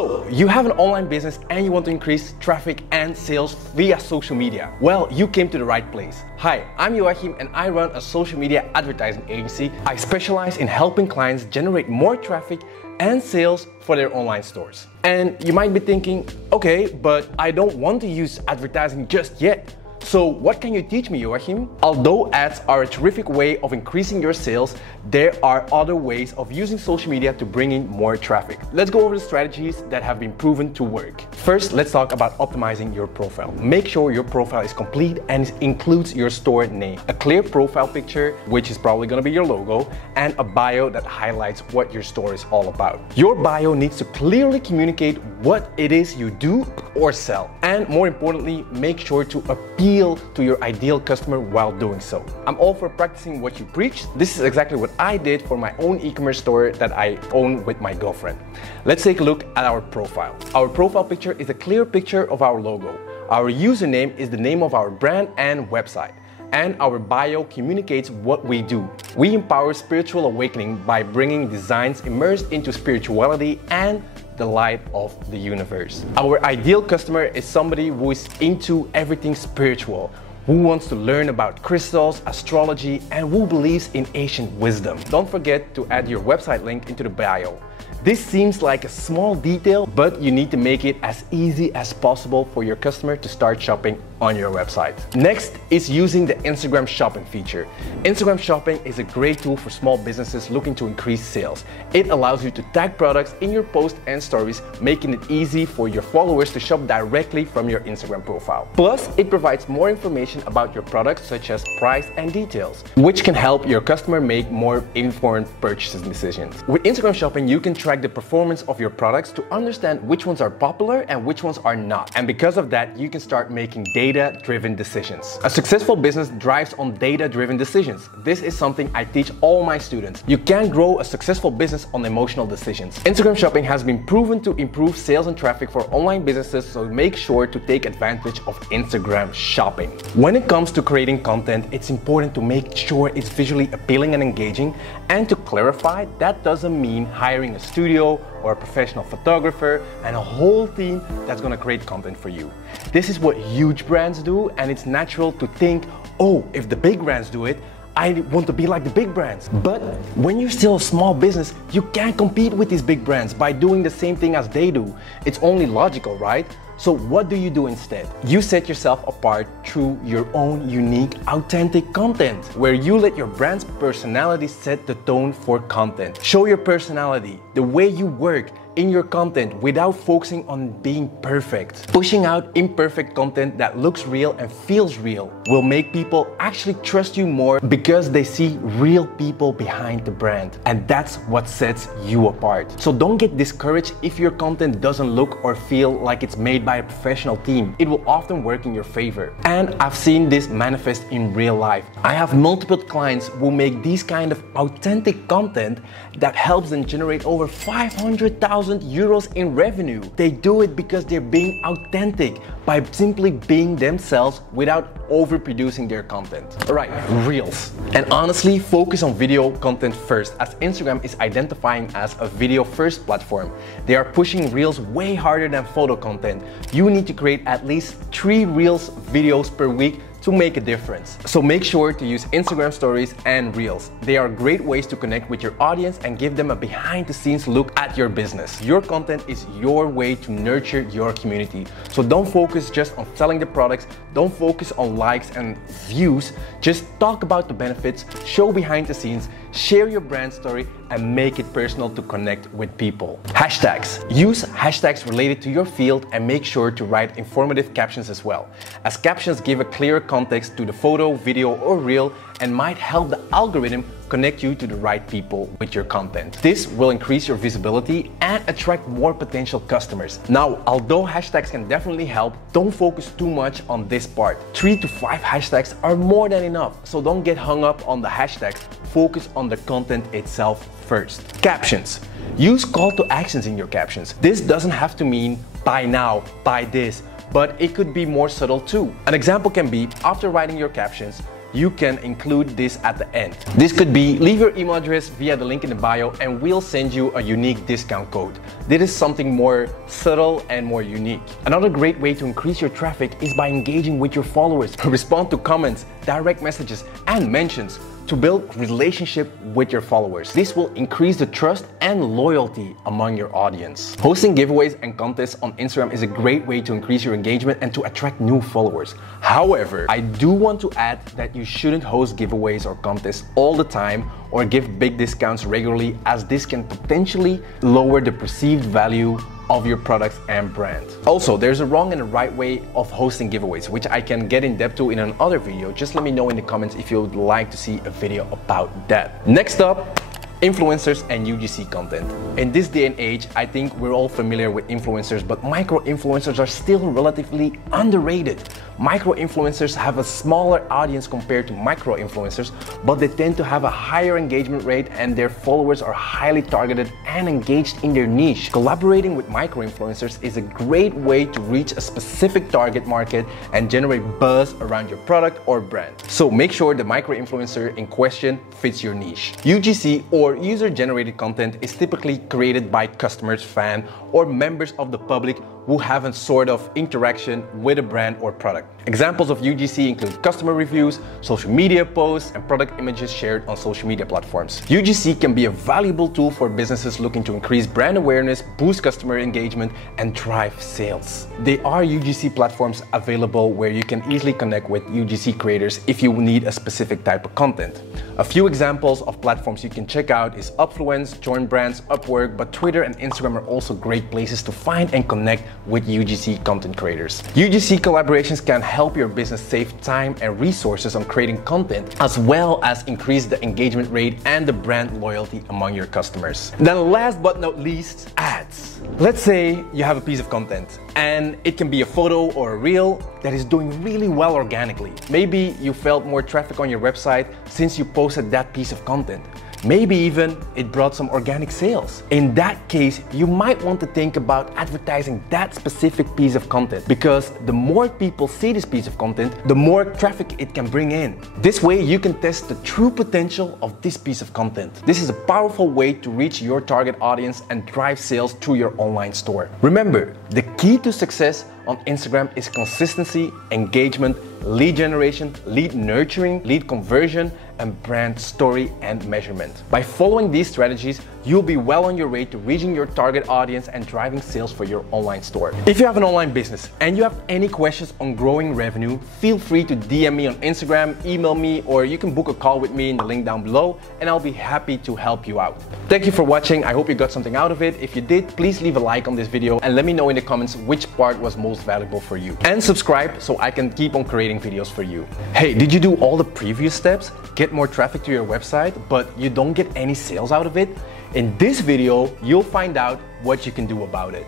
So, you have an online business and you want to increase traffic and sales via social media. Well, you came to the right place. Hi, I'm Joachim and I run a social media advertising agency. I specialize in helping clients generate more traffic and sales for their online stores. And you might be thinking, okay, but I don't want to use advertising just yet. So what can you teach me, Joachim? Although ads are a terrific way of increasing your sales, there are other ways of using social media to bring in more traffic. Let's go over the strategies that have been proven to work. First, let's talk about optimizing your profile. Make sure your profile is complete and includes your store name, a clear profile picture, which is probably going to be your logo, and a bio that highlights what your store is all about. Your bio needs to clearly communicate what it is you do or sell. And more importantly, make sure to appeal to your ideal customer while doing so. I'm all for practicing what you preach. This is exactly what I did for my own e-commerce store that I own with my girlfriend. Let's take a look at our profile. Our profile picture is a clear picture of our logo. Our username is the name of our brand and website. And our bio communicates what we do. We empower spiritual awakening by bringing designs immersed into spirituality and the light of the universe. Our ideal customer is somebody who is into everything spiritual, who wants to learn about crystals, astrology, and who believes in ancient wisdom. Don't forget to add your website link into the bio. This seems like a small detail, but you need to make it as easy as possible for your customer to start shopping on your website. Next is using the Instagram shopping feature. Instagram shopping is a great tool for small businesses looking to increase sales. It allows you to tag products in your posts and stories, making it easy for your followers to shop directly from your Instagram profile. Plus, it provides more information about your products such as price and details, which can help your customer make more informed purchasing decisions. With Instagram shopping, you can track the performance of your products to understand which ones are popular and which ones are not. And because of that, you can start making data-driven decisions. A successful business drives on data-driven decisions. This is something I teach all my students. You can't grow a successful business on emotional decisions. Instagram shopping has been proven to improve sales and traffic for online businesses, so make sure to take advantage of Instagram shopping. When it comes to creating content, it's important to make sure it's visually appealing and engaging. And to clarify, that doesn't mean hiring a studio or a professional photographer and a whole team that's gonna create content for you. This is what huge brands do, and it's natural to think, oh, if the big brands do it, I want to be like the big brands. But when you're still a small business, you can't compete with these big brands by doing the same thing as they do. It's only logical, right? So what do you do instead? You set yourself apart through your own unique, authentic content, where you let your brand's personality set the tone for content. Show your personality, the way you work in your content without focusing on being perfect. Pushing out imperfect content that looks real and feels real will make people actually trust you more because they see real people behind the brand. And that's what sets you apart. So don't get discouraged if your content doesn't look or feel like it's made by a professional team. It will often work in your favor. And I've seen this manifest in real life. I have multiple clients who make these kind of authentic content that helps them generate over 500,000 euros in revenue. They do it because they're being authentic by simply being themselves without overproducing their content. Alright, Reels. And honestly, focus on video content first, as Instagram is identifying as a video first platform. They are pushing Reels way harder than photo content. You need to create at least 3 Reels videos per week to make a difference. So make sure to use Instagram stories and Reels. They are great ways to connect with your audience and give them a behind the scenes look at your business. Your content is your way to nurture your community. So don't focus just on selling the products, don't focus on likes and views, just talk about the benefits, show behind the scenes, share your brand story, and make it personal to connect with people. Hashtags. Use hashtags related to your field and make sure to write informative captions as well, as captions give a clearer context to the photo, video, or reel and might help the algorithm connect you to the right people with your content. This will increase your visibility and attract more potential customers. Now, although hashtags can definitely help, don't focus too much on this part. 3 to 5 hashtags are more than enough, so don't get hung up on the hashtags. Focus on the content itself first. Captions. Use call to actions in your captions. This doesn't have to mean buy now, buy this, but it could be more subtle too. An example can be, after writing your captions, you can include this at the end. This could be leave your email address via the link in the bio and we'll send you a unique discount code. This is something more subtle and more unique. Another great way to increase your traffic is by engaging with your followers. Respond to comments, direct messages, and mentions to build relationship with your followers. This will increase the trust and loyalty among your audience. Hosting giveaways and contests on Instagram is a great way to increase your engagement and to attract new followers. However, I do want to add that you shouldn't host giveaways or contests all the time or give big discounts regularly, as this can potentially lower the perceived value of your products and brand. Also, there's a wrong and a right way of hosting giveaways, which I can get in depth to in another video. Just let me know in the comments if you would like to see a video about that. Next up, influencers and UGC content. In this day and age, I think we're all familiar with influencers, but micro-influencers are still relatively underrated. Micro-influencers have a smaller audience compared to micro-influencers, but they tend to have a higher engagement rate and their followers are highly targeted and engaged in their niche. Collaborating with micro-influencers is a great way to reach a specific target market and generate buzz around your product or brand. So make sure the micro-influencer in question fits your niche. UGC or user-generated content is typically created by customers, fans, or members of the public who have a sort of interaction with a brand or product. Examples of UGC include customer reviews, social media posts, and product images shared on social media platforms. UGC can be a valuable tool for businesses looking to increase brand awareness, boost customer engagement, and drive sales. There are UGC platforms available where you can easily connect with UGC creators if you need a specific type of content. A few examples of platforms you can check out is Upfluence, Join Brands, Upwork, but Twitter and Instagram are also great places to find and connect with UGC content creators. UGC collaborations can help your business save time and resources on creating content, as well as increase the engagement rate and the brand loyalty among your customers. Then last but not least, ads. Let's say you have a piece of content and it can be a photo or a reel that is doing really well organically. Maybe you felt more traffic on your website since you posted that piece of content. Maybe even it brought some organic sales. In that case, you might want to think about advertising that specific piece of content, because the more people see this piece of content, the more traffic it can bring in. This way you can test the true potential of this piece of content. This is a powerful way to reach your target audience and drive sales through your online store. Remember, the key to success on Instagram is consistency, engagement, lead generation, lead nurturing, lead conversion, and brand story and measurement. By following these strategies, you'll be well on your way to reaching your target audience and driving sales for your online store. If you have an online business and you have any questions on growing revenue, feel free to DM me on Instagram, email me, or you can book a call with me in the link down below, and I'll be happy to help you out. Thank you for watching. I hope you got something out of it. If you did, please leave a like on this video and let me know in the comments which part was most valuable for you. And subscribe so I can keep on creating videos for you. Hey, did you do all the previous steps? Get more traffic to your website, but you don't get any sales out of it? In this video, you'll find out what you can do about it.